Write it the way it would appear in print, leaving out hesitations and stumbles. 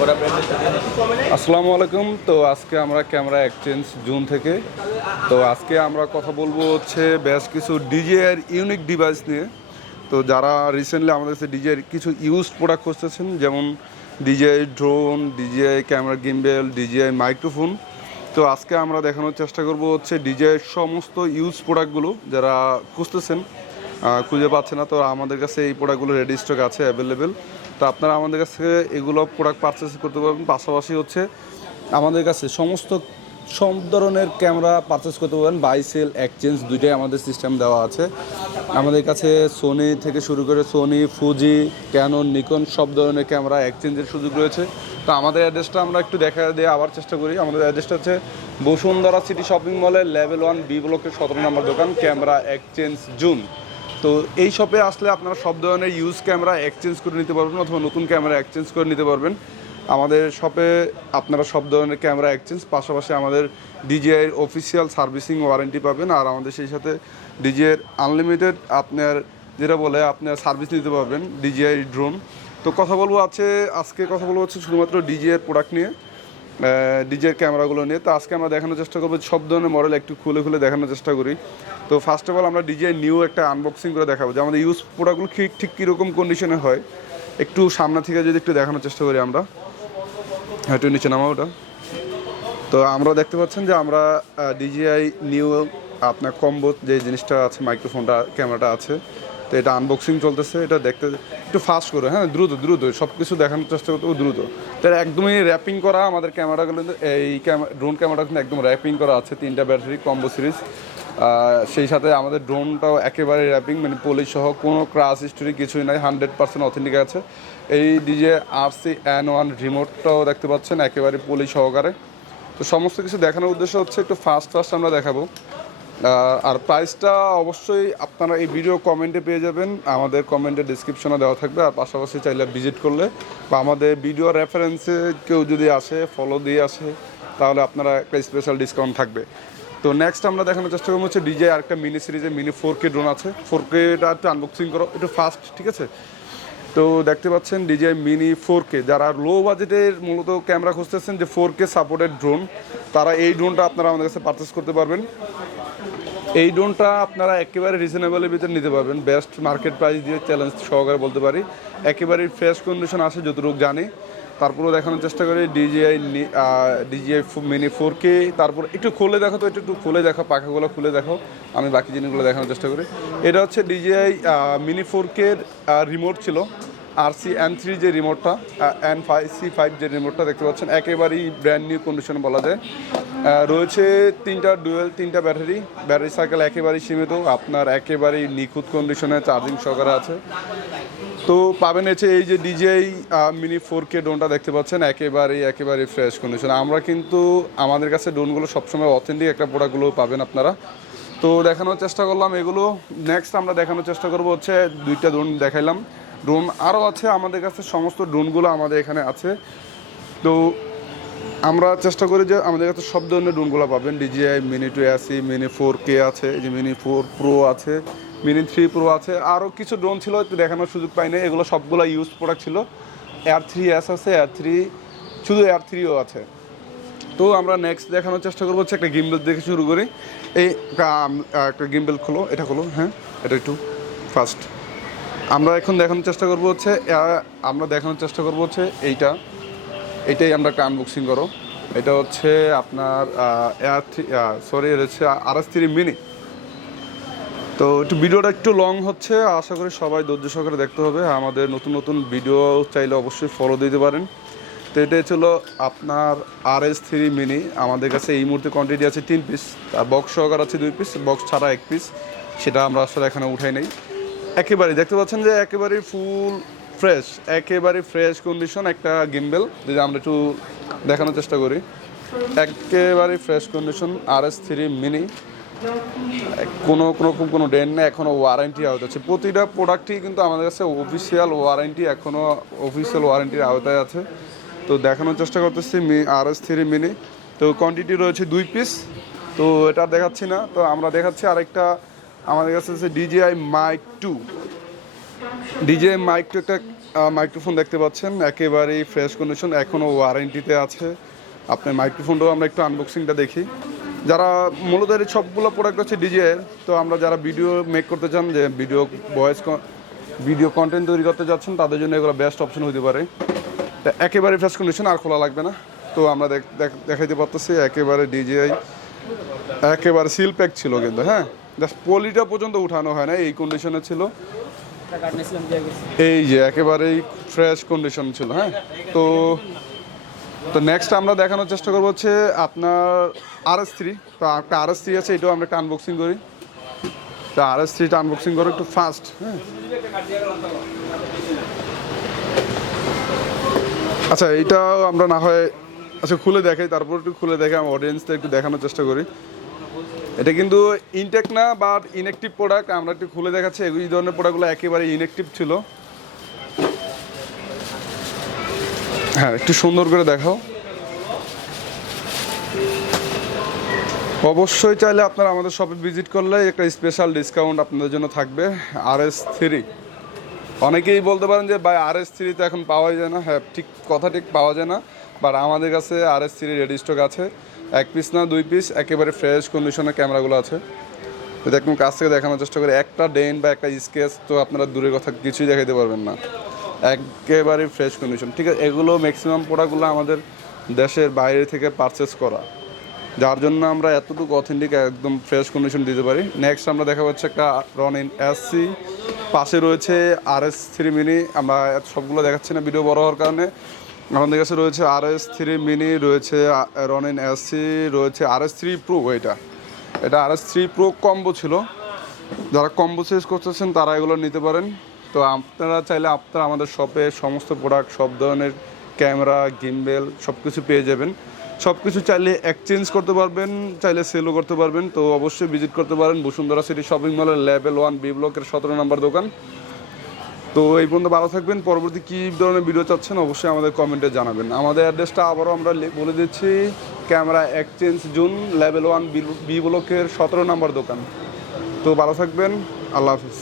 আসসালামু আলাইকুম। তো আজকে আমরা ক্যামেরা এক্সচেঞ্জ জুন থেকে। তো আজকে আমরা কথা বলবো হচ্ছে বেশ কিছু ডিজের ইউনিক ডিভাইস নিয়ে। তো যারা রিসেন্টলি আমাদের কাছে ডিজের কিছু ইউজড প্রোডাক্ট খুঁজতেছেন, যেমন DJ drone, DJ camera gimbal, DJ microphone. তো আজকে আমরা দেখানোর চেষ্টা করব হচ্ছে ডিজের সমস্ত ইউজ প্রোডাক্টগুলো যারা খুঁজতেছেন, খুঁজে পাচ্ছে না। তো আমাদের কাছে এই প্রোডাক্টগুলো রেডি স্টক আছে, অ্যাভেলেবেল। তো আপনারা আমাদের কাছ থেকে এগুলো প্রোডাক্ট পারচেস করতে পারবেন। পাশাপাশি হচ্ছে আমাদের কাছে সব ধরনের ক্যামেরা পারচেস করতে পারবেন। বাই সেল এক্সচেঞ্জ দুইটাই আমাদের সিস্টেম দেওয়া আছে। আমাদের কাছে সোনি থেকে শুরু করে সোনি, ফুজি, ক্যানন, নিকন সব ধরনের ক্যামেরা এক্সচেঞ্জের সুযোগ রয়েছে। তো আমাদের অ্যাড্রেসটা আমরা একটু দেখা দিয়ে আবার চেষ্টা করি। আমাদের অ্যাড্রেসটা হচ্ছে বসুন্ধরা সিটি শপিং মলের লেভেল 1 বি ব্লকের 17 নম্বর দোকান, ক্যামেরা এক্সচেঞ্জ জুন। তো এই শপে আসলে আপনারা সব ধরনের ইউজ ক্যামেরা এক্সচেঞ্জ করে নিতে পারবেন অথবা নতুন ক্যামেরা এক্সচেঞ্জ করে নিতে পারবেন। আমাদের শপে আপনারা সব ধরনের ক্যামেরা এক্সচেঞ্জ, পাশাপাশি আমাদের ডিজিআইয়ের অফিসিয়াল সার্ভিসিং ওয়ারেন্টি পাবেন। আর আমাদের সেই সাথে ডিজিআইয়ের আনলিমিটেড আপনার যেটা বলে আপনার সার্ভিস নিতে পারবেন ডিজিআই ড্রোন। তো আজকে কথা বলবো হচ্ছে শুধুমাত্র ডিজিআইয়ের প্রোডাক্ট নিয়ে, ডিজের ক্যামেরাগুলো নিয়ে। তো আজকে আমরা দেখানোর চেষ্টা করবো সব ধরনের মডেল একটু খুলে খুলে দেখানোর চেষ্টা করি। তো ফার্স্ট অফ অল আমরা ডিজে নিউ একটা আনবক্সিং করে দেখাবো যে আমাদের ইউজ প্রোডাক্টগুলো ঠিক কীরকম কন্ডিশনে হয়। একটু সামনে থেকে যদি একটু দেখানোর চেষ্টা করি আমরা, একটু নিচে নামা ওটা। তো আমরা দেখতে পাচ্ছেন যে আমরা ডিজিআই নিউ আপনার কম্বো যে জিনিসটা আছে, মাইক্রোফোনটা ক্যামেরাটা আছে। তো এটা আনবক্সিং চলতেছে। এটা দেখতে একটু ফাস্ট করে, হ্যাঁ, দ্রুত সব কিছু দেখানোর চেষ্টা করতে দ্রুত। তো একদমই র্যাপিং করা আমাদের ক্যামেরাগুলো, এই ড্রোন ক্যামেরাটা কিন্তু একদম র্যাপিং করা আছে, 3টা ব্যাটারি কম্বো সিরিজ। সেই সাথে আমাদের ড্রোনটাও একেবারে র্যাপিং, মানে পলিশ সহ, কোনো ক্রাশ হিস্টোরি কিছুই নাই, 100% অথেন্টিক আছে। এই ডিজে RC-N1 রিমোটটাও দেখতে পাচ্ছেন একেবারে পলিশ সহকারে। তো সমস্ত কিছু দেখানোর উদ্দেশ্য হচ্ছে একটু ফাস্ট আমরা দেখাবো। আর প্রাইসটা অবশ্যই আপনারা এই ভিডিও কমেন্টে পেয়ে যাবেন, আমাদের কমেন্টে ডিসক্রিপশনে দেওয়া থাকবে। আর পাশাপাশি চাইলে ভিজিট করলে বা আমাদের ভিডিও রেফারেন্সে কেউ যদি আসে, ফলো দিয়ে আসে, তাহলে আপনারা একটা স্পেশাল ডিসকাউন্ট থাকবে। তো নেক্সট আমরা দেখানোর চেষ্টা করবো হচ্ছে ডিজে আরেকটা মিনি সিরিজে মিনি 4K ড্রোন আছে। 4Kটা একটু আনবক্সিং করো, একটু ফাস্ট, ঠিক আছে? তো দেখতে পাচ্ছেন ডিজে মিনি 4K, যারা লো বাজেটের মূলত ক্যামেরা খুঁজতেছেন যে 4K সাপোর্টেড ড্রোন, তারা এই ড্রোনটা আপনারা আমাদের কাছে পারচেস করতে পারবেন। এই ড্রোনটা আপনারা একেবারে রিজনেবলের ভিতরে নিতে পারবেন, বেস্ট মার্কেট প্রাইস দিয়ে চ্যালেঞ্জ সহকারে বলতে পারি। একেবারেই ফ্রেশ কন্ডিশন আসে যতটুকু জানি। তারপরেও দেখানোর চেষ্টা করি ডিজিআই মিনি 4K। তারপর একটু খুলে দেখো, তো একটু খুলে দেখো, পাখাগুলো খুলে দেখো, আমি বাকি জিনিসগুলো দেখানোর চেষ্টা করি। এটা হচ্ছে ডিজিআই মিনি 4K রিমোট ছিল, RC-N3 যে রিমোটটা, C5 যে রিমোটটা দেখতে পাচ্ছেন, একেবারেই ব্র্যান্ড নিউ কন্ডিশনে বলা যায়। রয়েছে 3টা ব্যাটারি সাইকেল একেবারেই সীমিত, আপনার একেবারেই নিখুঁত কন্ডিশনে চার্জিং সহকারে আছে। তো পাবেন হচ্ছে এই যে ডিজিআই মিনি 4K ড্রোনটা দেখতে পাচ্ছেন, একেবারেই ফ্রেশ কন্ডিশন। আমরা কিন্তু আমাদের কাছে ড্রোনগুলো সবসময় অথেন্টিক একটা প্রোডাক্টগুলো পাবেন আপনারা। তো দেখানোর চেষ্টা করলাম এগুলো। নেক্সট আমরা দেখানোর চেষ্টা করবো হচ্ছে 2টা ড্রোন দেখাইলাম, ড্রোন আরও আছে আমাদের কাছে, সমস্ত ড্রোনগুলো আমাদের এখানে আছে। তো আমরা চেষ্টা করি যে আমাদের কাছে সব ধরনের ড্রোনগুলো পাবেন। DJI mini 2AC, mini 4K আছে, এই যে মিনি 4 প্রো আছে, মিনি 3 প্রো আছে, আরও কিছু ড্রোন ছিল একটু দেখানোর সুযোগ পাইনি। এগুলো সবগুলো ইউজ প্রোডাক্ট ছিল। R3S আছে, শুধু R3ও আছে। তো আমরা নেক্সট দেখানোর চেষ্টা করবো হচ্ছে একটা গিম্বেল দেখে শুরু করি। এই একটা গিম্বেল খোলো, এটা খোলো, হ্যাঁ, এটা একটু ফাস্ট। আমরা এখন দেখানোর চেষ্টা করবো হচ্ছে এইটাই আমরা একটা আনবক্সিং করো। এটা হচ্ছে আপনার এটা হচ্ছে RS3 মিনি। তো একটু ভিডিওটা একটু লং হচ্ছে, আশা করি সবাই ধৈর্য সহকারে দেখতে হবে। আমাদের নতুন ভিডিও চাইলে অবশ্যই ফলো দিতে পারেন। তো এটাই ছিল আপনার RS3 মিনি। আমাদের কাছে এই মুহূর্তে কোয়ান্টিটি আছে 3 পিস, আর বক্স সহকার আছে 2 পিস, বক্স ছাড়া 1 পিস, সেটা আমরা আসলে এখানে উঠাই নেই। একেবারেই দেখতে পাচ্ছেন যে একেবারেই ফুল ফ্রেশ, একেবারে ফ্রেশ কন্ডিশন একটা গিম্বেল। যদি আমরা একটু দেখানোর চেষ্টা করি, একেবারে ফ্রেশ কন্ডিশন RS3 মিনি, কোনো ডেন্ট নেই, এখনও ওয়ারেন্টি আওতা আছে। প্রতিটা প্রোডাক্টই কিন্তু আমাদের কাছে অফিসিয়াল ওয়ারেন্টির আওতায় আছে। তো দেখানোর চেষ্টা করতেছি RS3 মিনি। তো কোয়ান্টিটি রয়েছে 2 পিস, তো এটা দেখাচ্ছি না। তো আমরা দেখাচ্ছি আরেকটা আমাদের কাছে আছে DJI Mic 2। একটা মাইক্রোফোন দেখতে পাচ্ছেন একেবারেই ফ্রেশ কন্ডিশন, এখনও ওয়ারেন্টিতে আছে। আপনার মাইক্রোফোনটাও আমরা একটু আনবক্সিংটা দেখি। যারা মূলত এর সবগুলো প্রোডাক্ট হচ্ছে ডিজের, তো আমরা যারা ভিডিও মেক করতে চান, যে ভিডিও কন্টেন্ট তৈরি করতে যাচ্ছেন, তাদের জন্য এগুলো বেস্ট অপশন হতে পারে। একেবারে ফ্রেশ কন্ডিশন, আর খোলা লাগবে না। তো আমরা দেখাইতে পারতেছি একেবারে ডিজিআই একেবারে সিল প্যাক ছিল, কিন্তু হ্যাঁ জাস্ট পলিটা পর্যন্ত উঠানো হয় না, এই কন্ডিশনে ছিল। এই যে একেবারেই ফ্রেশ কন্ডিশন ছিল। হ্যাঁ, তো নেক্সট আমরা দেখানোর চেষ্টা করবো হচ্ছে আপনার RS3। তো একটা RS3 আছে, এটাও আমরা একটা আনবক্সিং করি। তো RS3টা আনবক্সিং করো একটু ফাস্ট। হ্যাঁ, আচ্ছা এইটাও আমরা না হয় খুলে দেখাই, তারপর একটু খুলে দেখে আমি অডিয়েন্সটা একটু দেখানোর চেষ্টা করি। এটা কিন্তু ইনটেক না, বাট ইনঅ্যাক্টিভ প্রোডাক্ট। আমরা একটু খুলে দেখাচ্ছি। এই ধরনের প্রোডাক্টগুলো একেবারে ইনঅ্যাক্টিভ ছিল। হ্যাঁ, একটু সুন্দর করে দেখাও। অবশ্যই চাইলে আপনারা আমাদের শপে ভিজিট করলে একটা স্পেশাল ডিসকাউন্ট আপনাদের জন্য থাকবে। RS3 অনেকেই বলতে পারেন যে ভাই RS3 তো এখন পাওয়া যায় না। হ্যাঁ, ঠিক কথা, ঠিক পাওয়া যায় না, বাট আমাদের কাছে RS3 রেডি স্টক আছে। 1 পিস না 2 পিস একেবারে ফ্রেশ কন্ডিশনের ক্যামেরাগুলো আছে। যদি একদম কাছ থেকে দেখানোর চেষ্টা করি, একটা ডেন বা একটা স্কেচ তো আপনারা দূরের কথা কিছুই দেখাতে পারবেন না, একেবারে ফ্রেশ কন্ডিশন। ঠিক আছে, এগুলো ম্যাক্সিমাম প্রোডাক্টগুলো আমাদের দেশের বাইরে থেকে পারচেস করা, যার জন্য আমরা এতটুকু অথেন্টিক একদম ফ্রেশ কন্ডিশন দিতে পারি। নেক্সট আমরা দেখা হচ্ছে একটা রনিন SC, পাশে রয়েছে RS3 মিনি। আমরা সবগুলো দেখাচ্ছি না ভিডিও বড় হওয়ার কারণে। আমাদের কাছে রয়েছে RS3 মিনি, রয়েছে রনিন SC, রয়েছে RS3 প্রো। এটা RS3 প্রো কম্বো ছিল। যারা কম্বো চেঞ্জ করতেছেন তারা এগুলো নিতে পারেন। তো আপনারা চাইলে আপনারা আমাদের শপে সমস্ত প্রোডাক্ট, সব ধরনের ক্যামেরা, গিম্বেল সব কিছু পেয়ে যাবেন। সব কিছু চাইলে এক্সচেঞ্জ করতে পারবেন, চাইলে সেলও করতে পারবেন। তো অবশ্যই ভিজিট করতে পারেন বসুন্ধরা সিটি শপিং মলের লেভেল 1 B ব্লকের 17 নম্বর দোকান। তো এই পর্যন্ত ভালো থাকবেন। পরবর্তী কী ধরনের ভিডিও চাচ্ছেন অবশ্যই আমাদের কমেন্টে জানাবেন। আমাদের অ্যাড্রেসটা আবারও আমরা বলে দিচ্ছি, camera exchange zone level 1 B ব্লকের 17 নম্বর দোকান। তো ভালো থাকবেন, আল্লাহ হাফিজ।